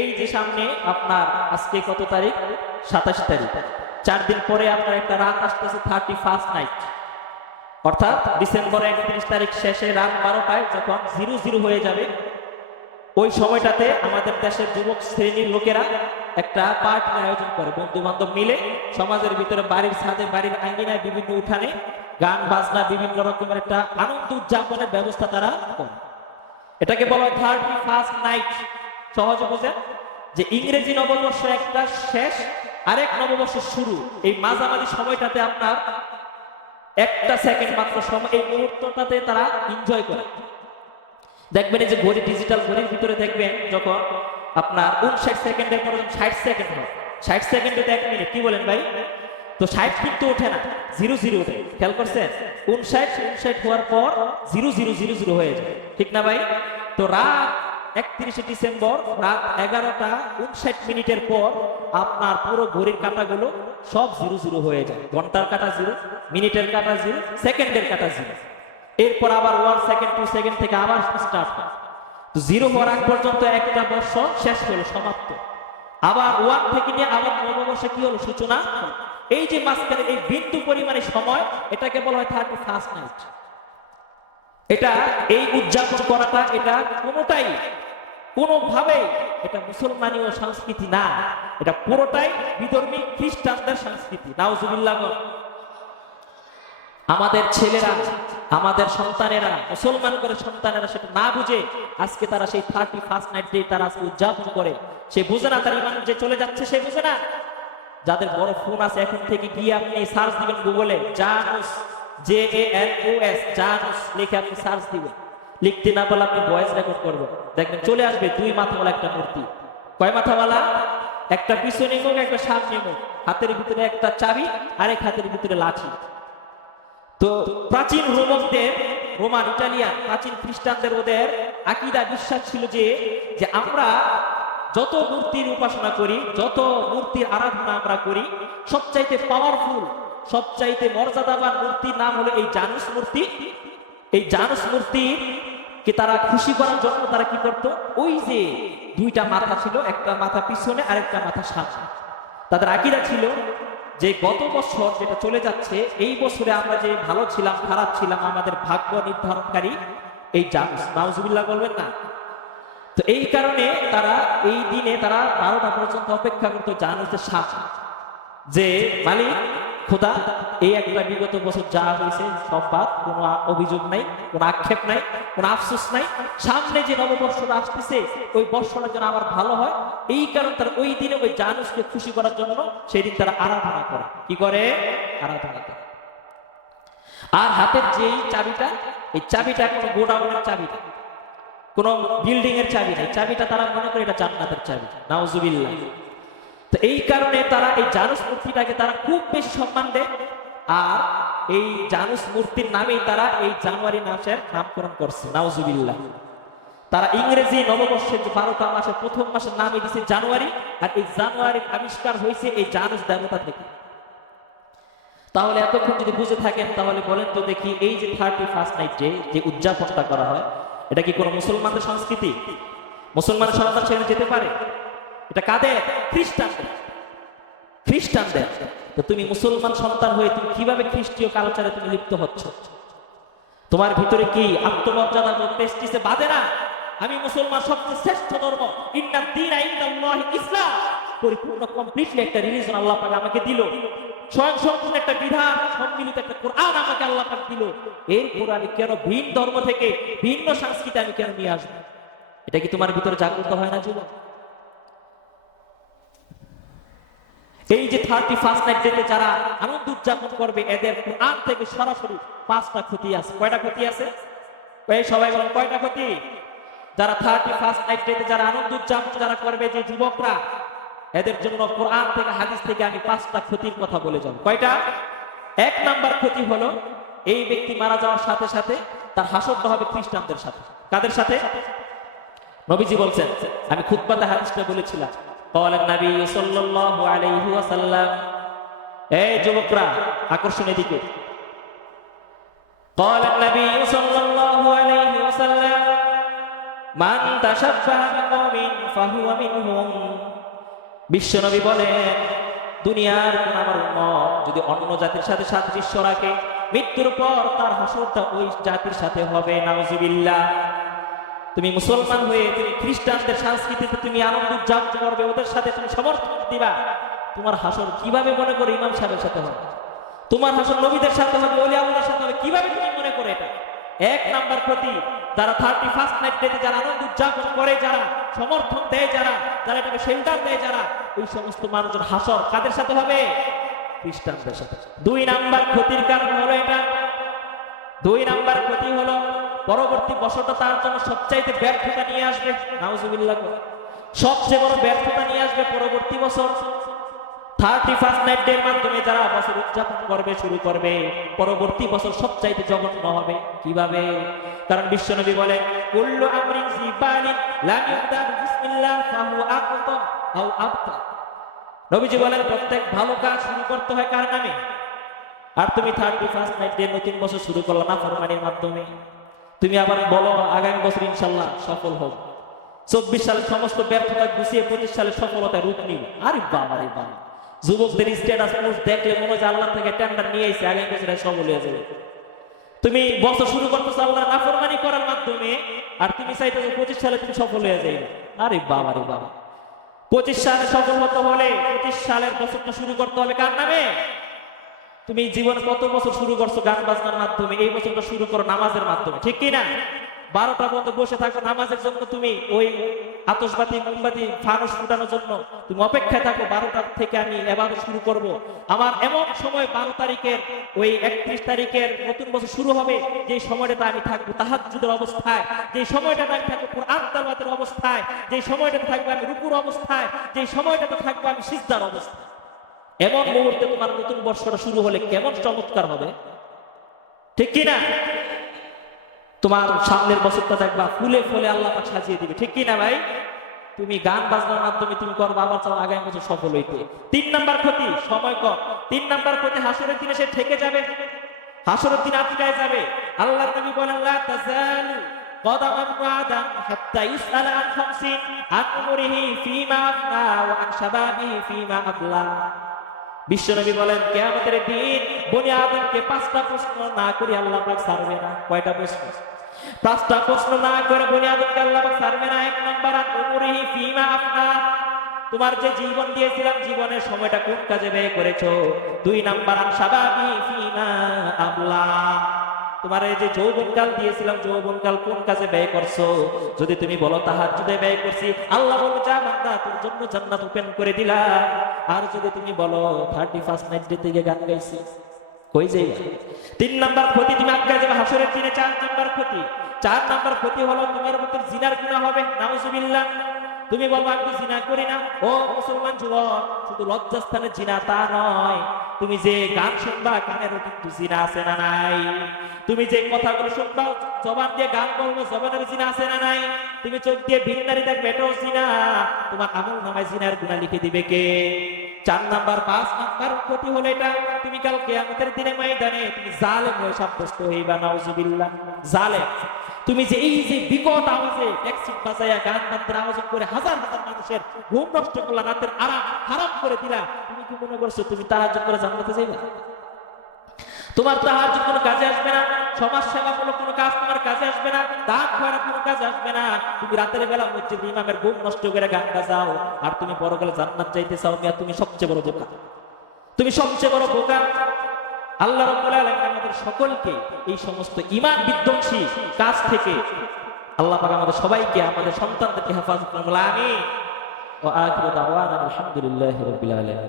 এই যে সামনে আপনার আজকে কত তারিখ, 27 তারিখ, 4 দিন পরে আপনার একটা রাত আসতেছে 31st নাইট, অর্থাৎ ডিসেম্বরের 31 তারিখ শেষে রাত 12টায় যখন 00 হয়ে যাবে, ওই সময়টাতে আমাদের দেশের যুবক শ্রেণীর লোকেরা একটা পার্টির আয়োজন করে, বন্ধু বান্ধব মিলে সমাজের ভিতরে বাড়ির ছাদে, বাড়ির আঙ্গিনায়, বিভিন্ন উঠানে গান বাজনা, বিভিন্ন রকমের একটা আনন্দ উদযাপনের ব্যবস্থা তারা করে। এটাকে বলা হয় 31st নাইট। সহজে বোঝেন যে ইংরেজি নববর্ষ একটা শেষ, আরেক নববর্ষের শুরু, এই মাঝামাঝি সময়টাতে আপনার একটা সেকেন্ড মাত্র সময়, এই মুহূর্তটাতে তারা এনজয় করে। দেখবেন এই যে ঘড়ি, ডিজিটাল ঘড়ির ভিতরে দেখবেন যখন আপনার 59 সেকেন্ডের পরে 60 সেকেন্ড হয়, 60 সেকেন্ডে 1 মিনিট, কি বলেন ভাই? তো 60 কিন্তু ওঠে না, 00 ওঠে। খেয়াল করছেন? 59 হওয়ার পর 0000 হয়ে যায়, ঠিক না ভাই? তো রাত 31শে ডিসেম্বর রাত 11টা 59 পর আপনার পুরো ঘড়ির কাঁটাগুলো সব 00 হয়ে যায়। ঘন্টার কাঁটা 0, মিনিটের কাঁটা 0, সেকেন্ডের কাঁটা 0। এরপর আবার 1 সেকেন্ড 2 সেকেন্ড থেকে আবার স্টার্ট হয়। তো 0 হওয়ার আগ পর্যন্ত একটা বর্ষ শেষ হলো, সমাপ্ত। আবার 1 থেকে নিয়ে আবার নববর্ষে কি হলো, সূচনা। এই যে মাঝখানে এই বিন্দু পরিমাণে সময়, এটাকে বলা হয় 31st নাইট। এটা এই উদযাপন করাটা, এটা কোনোভাবে এটা মুসলমানীয় সংস্কৃতি না, এটা পুরোটাই বিধর্মী খ্রিস্টানদের সংস্কৃতি। নাউজুবিল্লাহ। আমাদের ছেলেরা, আমাদের সন্তানেরা, মুসলমান করে সন্তানেরা সেটা না বুঝে আজকে তারা সেই 31st নাইট ডে তারা আজকে উদযাপন করে। সে বুঝে না তার ইমান যে চলে যাচ্ছে, সে বুঝে না। যাদের বড় ফোন আছে, এখন থেকে গিয়ে আপনি সার্চ দিবেন গুগলে জানুস, JANUS, জানুস লিখে আপনি সার্চ দিবেন। লিখতে না পারলে আপনি ভয়েস রেকর্ড করবেন, দেখবেন চলে আসবে 2 মাথাওয়ালা একটা মূর্তি। কয় মাথাওয়ালা? একটা পিছনে মুখ, একটা সামনে মুখ, হাতের ভিতরে একটা চাবি, আরেক হাতের ভিতরে লাঠি। তো প্রাচীন রোমকদের, রোমান, ইটালিয়ান, প্রাচীন খ্রিস্টানদের ওদের আকীদা, বিশ্বাস ছিল যে আমরা যত মূর্তির উপাসনা করি, যত মূর্তির আরাধনা আমরা করি, সবচাইতে পাওয়ারফুল, সবচাইতে মর্যাদাবান মূর্তির নাম হলো এই জানুস মূর্তি। এই জানুস মূর্তিকে তারা খুশি করার জন্য তারা কি করতো, ওই যে 2টা মাথা ছিল, একটা মাথা পিছনে আরেকটা মাথা সামনে। তাদের আকীদা ছিল যে গত বছর যেটা চলে যাচ্ছে, এই বছরে আমরা যে ভালো ছিলাম খারাপ ছিলাম, আমাদের ভাগ্য নির্ধারণকারী এই জানুস। নাউজুবিল্লাহ বলবেন না? তো এই কারণে তারা এই দিনে তারা 12টা পর্যন্ত অপেক্ষা করতো জানুসের সাথে, যে মালিক খোদা, এই একটা বিগত বছর যা হয়েছে সব বাদ, কোনো অভিযোগ নাই, কোনো আক্ষেপ নাই, কোনো আফসোস নাই। সামনে যে নববর্ষটা আসতেছে, ওই বর্ষটার জন্য আমার ভালো হয়। এই কারণে তারা ওই দিনে ওই জানুসকে খুশি করার জন্য সেই দিন তারা আরাধনা করে। কি করে? আরাধনা করে। আর হাতের যেই চাবিটা, এই চাবিটা কোনো গোডাউনের চাবি না, কোন বিল্ডিং এর চাবি নাই, চাবিটা তারা মনে করে এটা জান্নাতের চাবি। নাউজুবিল্লাহ। তো এই কারণে তারা এই জানুস মূর্তিটাকে তারা খুব বেশি সম্মান দেয়। আর এই জানুস মূর্তির নামেই তারা এই জানুয়ারি মাসের নামকরণ করছে। নাউজুবিল্লাহ। তারা ইংরেজি নববর্ষের 12টা মাসের প্রথম মাসের নামে দিয়েছে জানুয়ারি, আর এই জানুয়ারির আবিষ্কার হয়েছে এই জানুস দেবতা থেকে। তাহলে এতক্ষণ যদি বুঝে থাকেন, তাহলে বলেন তো দেখি, এই যে 31st নাইট ডে যে উদযাপনটা করা হয়, এটা কি কোনো মুসলমানদের সংস্কৃতি? মুসলমানের সন্তান সেখানে যেতে পারে? এটা কাদের? খ্রিস্টানদের। খ্রিস্টানদের। তো তুমি মুসলমান সন্তান হয়ে তুমি কিভাবে খ্রিস্টীয় কালচারে তুমি লিপ্ত হচ্ছ? তোমার ভিতরে কি আত্মমর্যাদা ও প্রেস্টিজে বাঁধে না? আমি মুসলমান, সবচেয়ে শ্রেষ্ঠ ধর্ম, ইন্নাদ দীনা ইনদাল্লাহি ইসলাম, পরিপূর্ণ কমপ্লিটলি একটা রিলিজন আল্লাহ পাক আমাকে দিল, স্বয়ং সম্পূর্ণ একটা বিধান, সম্মিলিত একটা কোরআন আমাকে আল্লাহ পাক দিল। এরপর আমি কেন ভিন্ন ধর্ম থেকে, ভিন্ন সংস্কৃতি আমি কেন নিয়ে আসবো? এটা কি তোমার ভিতরে জাগ্রত হয় না যুবক? এই যে 31st নাইট ডেতে যারা আনন্দ উদযাপন করবে, এদের কোরআন থেকে সরাসরি 5টা ক্ষতি আছে। কয়টা ক্ষতি আছে? এই সবাই বলেন, কয়টা ক্ষতি? যারা 31st নাইট ডেতে যারা আনন্দ উদযাপন যারা করবে, যে যুবকরা, এদের জন্য কোরআন থেকে হাদিস থেকে আমি 5টা ক্ষতির কথা বলে যাব। কয়টা? 1 নাম্বার ক্ষতি হলো, এই ব্যক্তি মারা যাওয়ার সাথে সাথে তার হাসরটা হবে খ্রিস্টানদের সাথে। কাদের সাথে? নবীজি বলছেন, আমি খুতবাতে হাদিসটা বলেছিলাম, ক্বালা নবী সাল্লাল্লাহু আলাইহি ওয়াসাল্লাম, এই যুবকরা আকর্ষণ এদিকে, ক্বালা নবী সাল্লাল্লাহু আলাইহি ওয়াসাল্লাম মান তাশাব্বাহা বিকওমিন ফাহুয়া মিনহুম। বিশ্বনবী বলেন, দুনিয়ার কোন আমার উম্মত যদি অন্য জাতির সাথে সাদৃশ্য রাখে, মৃত্যুর পর তার হাসরটা ওই জাতির সাথে হবে। নাউজুবিল্লাহ। তুমি মুসলমান হয়ে তুমি খ্রিস্টানদের সংস্কৃতিতে তুমি আনন্দ উদযাপন করবে, ওদের সাথে তুমি সমর্থন দিবা, তোমার হাসর কিভাবে মনে করে ইমাম সাহেবের সাথে হবে? তোমার হাসর নবীদের সাথে হবে, ওলিয়া আল্লাহর সাথে হবে, কিভাবে তুমি মনে করে এটা? এক নাম্বার ক্ষতি, যারা 31st নাইট ডেতে যারা আনন্দ উদযাপন করে, যারা সমর্থন দেয়, যারা যারা এটাকে শেল্টার দেয়, যারা ওই সমস্ত মানুষের হাসর কাদের সাথে হবে? খ্রিস্টানদের সাথে। দুই নাম্বার ক্ষতির কারণ হলো এটা, দুই নাম্বার ক্ষতি হলো পরবর্তী বছরটা তার জন্য সবচাইতে ব্যর্থতা নিয়ে আসবে। নাউজুবিল্লাহ। সবচেয়ে বড় ব্যর্থতা নিয়ে আসবে পরবর্তী বছর। 31st নাইট ডে এর মাধ্যমে যারা বছর উদযাপন করবে, শুরু করবে, পরবর্তী বছর সবচাইতে জঘন্য হবে। কিভাবে? কারণ বিশ্বনবী বলেন, কুল্লু আমরিন জিবালিন লা ইউবদা বিসমিল্লাহ ফাহু আকতা আও আবতা। নবীজি বলেন, প্রত্যেক ভালো কাজ শুরু করতে হয় কার নামে? আর তুমি 31st নাইট ডে নতুন বছর শুরু করলা নাফরমানির মাধ্যমে। তুমি আবার বলো আগামী বছর ইনশাআল্লাহ সফল হব। 24 সালের সমস্ত ব্যর্থতা গুছিয়ে 25 সালের সফলতায় রূপ নিব। আরে বাবা রে বাবা, যুবকদের স্ট্যাটাস পোস্ট দেখলে মনে হয় আল্লাহ থেকে টেন্ডার নিয়ে এসে আগামী বছরে সফল হয়ে যাবে। তুমি বছর শুরু করতেছো আল্লাহর নাফরমানি করার মাধ্যমে, আর তুমি চাইতেছো 25 সালে তুমি সফল হয়ে যাবে। আরে বাবা রে বাবা, 25 সালে সফল হতে হলে 25 সালের বছরটা শুরু করতে হবে কার নামে? তুমি জীবনে কত বছর শুরু করছো গান বাজনার মাধ্যমে, এই বছরটা শুরু করো নামাজের মাধ্যমে, ঠিক কি না? 12টা পর্যন্ত বসে থাকো নামাজের জন্য, তুমি ওই আতশবাতি মোমবাতি ফানুস ফুটানোর জন্য তুমি অপেক্ষায় থাকো 12টা থেকে আমি ইবাদত শুরু করব। আমার এমন সময় 12 তারিখের ওই 31 তারিখের নতুন বছর শুরু হবে, যে সময়টাতে আমি থাকবো তাহাজ্জুদের অবস্থায়, যে সময়টাতে আমি থাকবো কুরআন তেলাওয়াতের অবস্থায়, যে সময়টাতে থাকবো আমি রুকুর অবস্থায়, যে সময়টাতে থাকবো আমি সিজদার অবস্থায়। এমন মুহূর্তে তোমার নতুন বর্ষটা শুরু হলে কেমন চমৎকার হবে, ঠিক কি না? তোমার সামনের বছরটা দেখবা ফুলে ফুলে আল্লাহ পাক সাজিয়ে দিবে, ঠিক কি না ভাই? তুমি গান বাজনার মাধ্যমে তুমি করবা, আবার চাও আগামী বছর সফল হইতে। 3 নাম্বার ক্ষতি, সময় কম। 3 নাম্বার ক্ষতি, হাসরের দিনে সে ঠেকে যাবে, হাসরের দিন আটকায় যাবে। আল্লাহর নবী বলেন, লা তাজালু কদাম ইবনে আদম হাত্তা ইসআল আন খামসিন আন উমরিহি ফীমা আফনা ওয়া আন শাবাবিহি ফীমা আবলা। বিশ্বনবী বলেন, কিয়ামতের দিন বনি আদমকে 5টা প্রশ্ন না করে আল্লাহ পাক ছাড়বে না। কয়টা প্রশ্ন? 5টা প্রশ্ন না করে বনি আদমকে আল্লাহ পাক ছাড়বে না। 1 নাম্বার, আন উমরিহি ফীমা আফনা, তোমার যে জীবন দিয়েছিলাম জীবনের সময়টা কোন কাজে ব্যয় করেছো। 2 নাম্বার, আন শাবাবি ফীমা আবলা, তোমার এই যে যৌবনকাল দিয়েছিলাম যৌবনকাল কোন কাজে ব্যয় করছো। যদি তুমি বলো তাহাজ্জুদে ব্যয় করছি, আল্লাহ বলবে, যা বান্দা তোর জন্য জান্নাত ওপেন করে দিলাম। আর যদি তুমি বলো 31st নাইট ডে থেকে গান গাইছি, কই যাই? 3 নাম্বার ক্ষতি, তুমি আটকায় যাবে হাসরের দিনে। 4 নাম্বার ক্ষতি, 4 নাম্বার ক্ষতি হলো তোমার মধ্যে জিনার গুনাহ হবে। নাউজুবিল্লাহ। তুমি বলবা আমি জিনা করি না। ও মুসলমান যুবক, শুধু লজ্জাস্থানে জিনা তা নয়, তুমি যে গান শুনবা কানেরও কিন্তু জিনা আছে না নাই? তুমি যে কথাগুলো শুনবা জবান দিয়ে গান বলবো জবানের জিনা আছে না নাই? তুমি চোখ দিয়ে ভিন্নারি দেখবে, এটাও জিনা। তোমার আমল নামায় জিনার গুনাহ লিখে দিবে কে? 4 নাম্বার। 5 নাম্বার ক্ষতি হলো এটা, তুমি কাল কিয়ামতের দিনে ময়দানে তুমি জালেম হয়ে সাব্যস্ত হইবা। নাউজুবিল্লাহ। জালেম। তুমি যে এই যে বিকট আওয়াজে ট্যাক্সিট বাজায়া গান বাদ্যের আওয়াজ করে হাজার হাজার মানুষের ঘুম নষ্ট করলা, রাতের আরাম হারাম করে দিলা, তুমি কি মনে করছো তুমি তাহাজ্জুদ করে জান্নাতে যাইবা? তোমার তাহাজ্জুদ কোনো কাজে আসবে না, সমাজ সেবামূলক কোনো কাজ তোমার কাজে আসবে না, দান খয়রাত কোনো কাজে আসবে না। তুমি রাতের বেলা মসজিদে ইমামের ঘুম নষ্ট করে গান বাজাও, আর তুমি পরকালে জান্নাত যাইতে চাও, তুমি সবচেয়ে বড় বোকা, তুমি সবচেয়ে বড় বোকা। আল্লাহ রাব্বুল আলামিন আমাদের সকলকে এই সমস্ত ঈমান বিধ্বংসী কাজ থেকে আল্লাহ পাক আমাদের সবাইকে, আমাদের সন্তানদেরকে হেফাজত করুন। আমিন। ওয়া আখিরু দাওয়ানা আলহামদুলিল্লাহি রাব্বিল আলামিন।